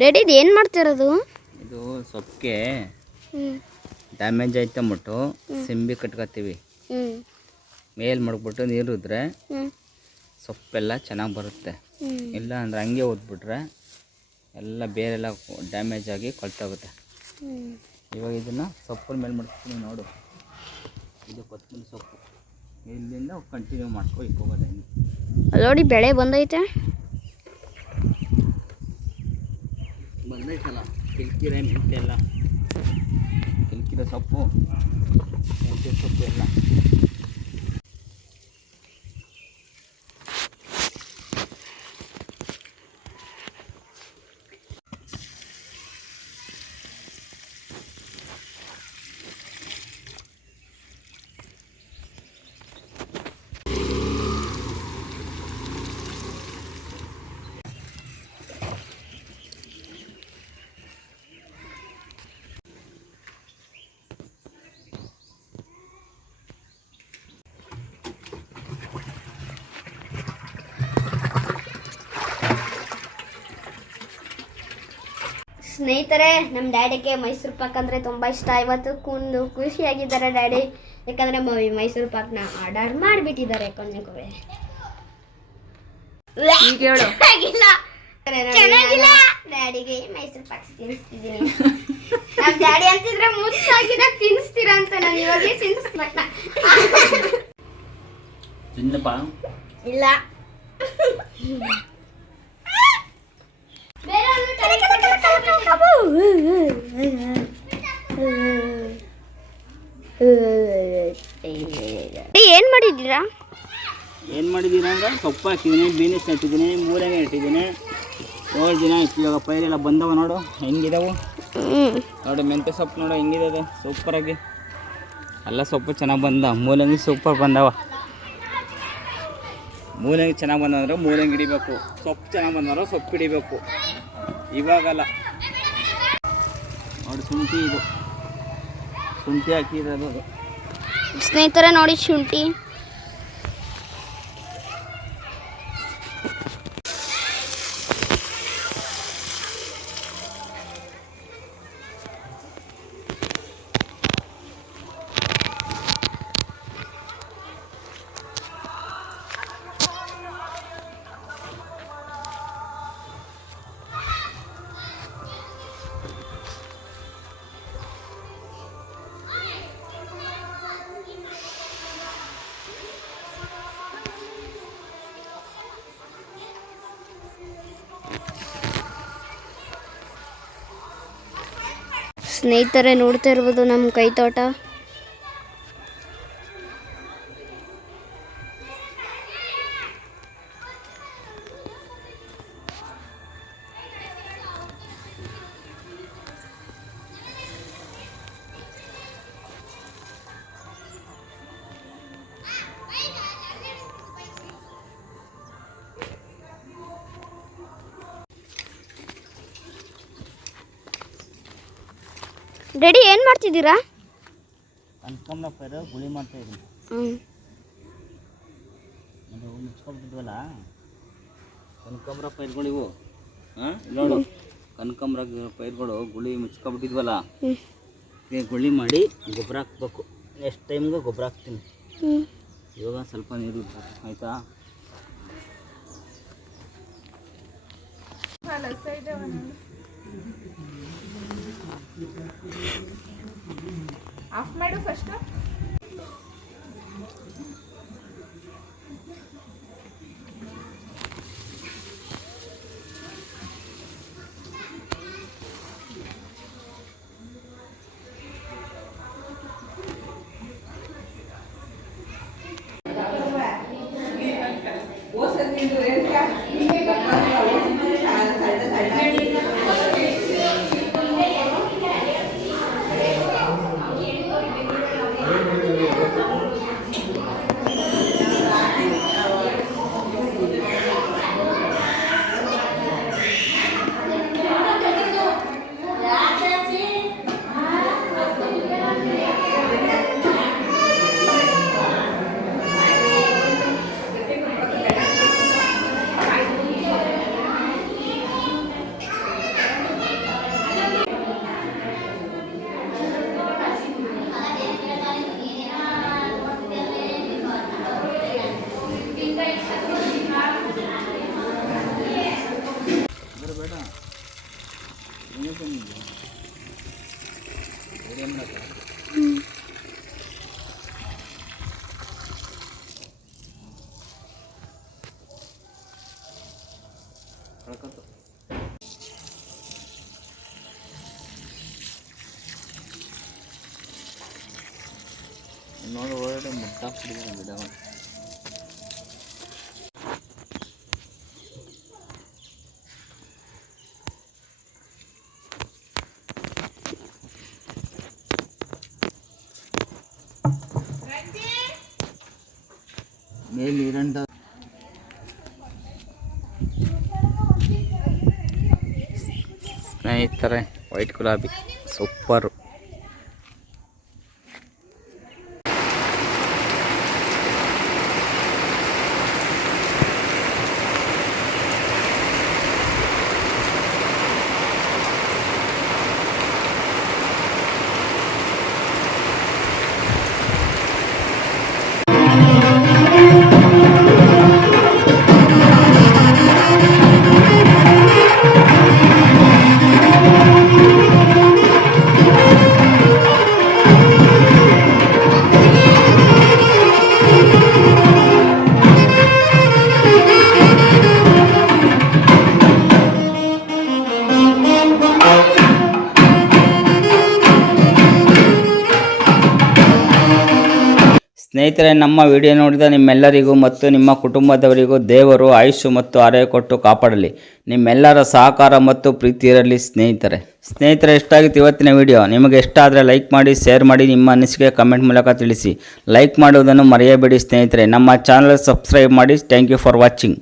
Daddy ಇದು ಏನು ಮಾಡ್ತಿರೋದು? ಇದು ಸೊಪ್ಪಿಗೆ ಡ್ಯಾಮೇಜ್ ಆಯ್ತು ಅಂದ್ಬಿಟ್ಟು ಸಿಂಬಿ ಕಟ್ಕೊತೀವಿ. ಮೇಲ್ ಮಡಗ್ಬಿಟ್ಟು ನೀರು ಇದ್ರೆ ಸೊಪ್ಪೆಲ್ಲ ಚೆನ್ನಾಗಿ ಬರುತ್ತೆ. ಇಲ್ಲ ಅಂದರೆ ಹಂಗೆ ಓದ್ಬಿಟ್ರೆ ಎಲ್ಲ ಬೇರೆಲ್ಲ ಡ್ಯಾಮೇಜ್ ಆಗಿ ಕೊಳ್ತೋಗುತ್ತೆ. ಇವಾಗ ಇದನ್ನು ಸೊಪ್ಪಲ್ಲಿ ಮೇಲೆ ಮಡಗ್ತೀನಿ ನೋಡು. ಇದು ಕೊತ್ತಂಬರಿ ಸೊಪ್ಪು. ಇಲ್ಲಿಂದ ಕಂಟಿನ್ಯೂ ಮಾಡ್ಕೊ ಇಕ್ಕೋಬೋದು. ನೋಡಿ ಬೆಳೆ ಬಂದೈತೆ. ಬಂದೈತಲ್ಲ ಕಿಲ್ಕಿರೆ ಮೆಂತ್ಯ ಎಲ್ಲ, ಕಿಲ್ಕಿರೆ ಸೊಪ್ಪು ಮೆಂತ್ಯ ಸೊಪ್ಪು ಎಲ್ಲ. ಸ್ನೇಹಿತರೆ, ನಮ್ಮ ಡ್ಯಾಡಿಗೆ ಮೈಸೂರು ಪಾಕ್ ಅಂದರೆ ತುಂಬ ಇಷ್ಟ. ಇವತ್ತು ಖುಷಿಯಾಗಿದ್ದಾರೆ ಡ್ಯಾಡಿ, ಯಾಕಂದರೆ ಮೈಸೂರು ಪಾಕ್ನ ಆರ್ಡರ್ ಮಾಡಿಬಿಟ್ಟಿದ್ದಾರೆ. ಕೊನೆಗೂ ಡ್ಯಾಡಿಗೆ ಮೈಸೂರು ಪಾಕ್ ತಿನ್ನಿಸ್ತಿದ್ದೀನಿ. ನಮ್ಮ ಡ್ಯಾಡಿ ಅಂತಿದ್ರೆ ಮುಚ್ಚಾಗಿದ್ದಾಗ ತಿನ್ನಿಸ್ತೀರಾ ಅಂತ ನಾನು ಇವಾಗಲೇ ತಿನ್ನಿಸ್ಬೇಕ. ಇಲ್ಲ ಏನು ಮಾಡಿದ್ದೀರಾ? ಅಂದರೆ ಸೊಪ್ಪು ಹಾಕಿದ್ದೀನಿ, ಬೀನ್ಸ್ ನೆಟ್ಟಿದ್ದೀನಿ, ಮೂಲಂಗಿ ನೆಟ್ಟಿದ್ದೀನಿ. 7 ದಿನ ಆಯ್ತು. ಇವಾಗ ಪೈರೆಲ್ಲ ಬಂದವ ನೋಡು ಹೆಂಗಿದಾವು ನೋಡಿ. ಮೆಂತ್ಯ ಸೊಪ್ಪು ನೋಡು ಹೆಂಗಿದೆ, ಅದು ಸೂಪರಾಗಿ ಎಲ್ಲ ಸೊಪ್ಪು ಚೆನ್ನಾಗಿ ಬಂದ. ಮೂಲಂಗಿ ಸೂಪರ್ ಬಂದವ. ಮೂಲಂಗಿ ಚೆನ್ನಾಗಿ ಬಂದಂದ್ರೆ ಮೂಲಂಗಿ ಹಿಡಿಬೇಕು, ಸೊಪ್ಪು ಚೆನ್ನಾಗಿ ಬಂದ್ರೆ ಸೊಪ್ಪು ಹಿಡಿಬೇಕು. ಇವಾಗಲ್ಲ ನೋಡಿ. ಶುಂಠಿ, ಇದು ಶುಂಠಿ ಹಾಕಿರೋದು ಸ್ನೇಹಿತರೆ ನೋಡಿ ಶುಂಠಿ. ಸ್ನೇಹಿತರೆ ನೋಡ್ತಾ ಇರ್ಬೋದು ನಮ್ಮ ಕೈ ತೋಟ. ಡ್ಯಾಡಿ ಏನು ಮಾಡ್ತಿದ್ದೀರಾ? ಕನಕಾಂಬರ ಪೈರು ಗುಳಿ ಮಾಡ್ತಾ ಇದ್ದೀನಿ. ಅದು ಮುಚ್ಕೊಬಿಟ್ಟಿದ್ವಲ್ಲ ಕನಕಾಂಬರ ಪೈರುಗಳು ಇವು. ನೋಡು ಕನಕಾಂಬರ ಪೈರುಗಳು ಗುಳಿ ಮುಚ್ಕೊಬಿಟ್ಟಿದ್ವಲ್ಲ, ಗುಳಿ ಮಾಡಿ ಗೊಬ್ಬರ ಹಾಕ್ಬೇಕು. ನೆಕ್ಸ್ಟ್ ಟೈಮ್ಗೆ ಗೊಬ್ಬರ ಹಾಕ್ತೀನಿ. ಇವಾಗ ಸ್ವಲ್ಪ ನೀರು ಆಯಿತಾ? ಆಫ್ ಮಾಡು ಫಸ್ಟ್. ನೋಡಿ ಒಳಗಡೆ ಮುಟ್ಟಾಕ್ಬಿಟ್ಟಿದ್ದಾರೆ ಗಿಡಗಳು. ಮೇಲೆ ನೀರಂಡ ಸ್ನೇಹಿತರೆ, ವೈಟ್ ಗುಲಾಬಿ ಸೂಪರು. ಸ್ನೇಹಿತರೆ, ನಮ್ಮ ವಿಡಿಯೋ ನೋಡಿದ ನಿಮ್ಮೆಲ್ಲರಿಗೂ ಮತ್ತು ನಿಮ್ಮ ಕುಟುಂಬದವರಿಗೂ ದೇವರು ಆಯುಷ್ಯ ಮತ್ತು ಆರೋಗ್ಯ ಕೊಟ್ಟು ಕಾಪಾಡಲಿ. ನಿಮ್ಮೆಲ್ಲರ ಸಹಕಾರ ಮತ್ತು ಪ್ರೀತಿ ಇರಲಿ. ಸ್ನೇಹಿತರೆ, ಎಷ್ಟಾಗಿತ್ತು ಇವತ್ತಿನ ವಿಡಿಯೋ. ನಿಮಗೆ ಇಷ್ಟ ಆದರೆ ಲೈಕ್ ಮಾಡಿ, ಶೇರ್ ಮಾಡಿ, ನಿಮ್ಮ ಅನಿಸಿಕೆ ಕಮೆಂಟ್ ಮೂಲಕ ತಿಳಿಸಿ. ಲೈಕ್ ಮಾಡುವುದನ್ನು ಮರೆಯಬೇಡಿ ಸ್ನೇಹಿತರೆ. ನಮ್ಮ ಚಾನಲ್ ಸಬ್ಸ್ಕ್ರೈಬ್ ಮಾಡಿ. Thank you for watching.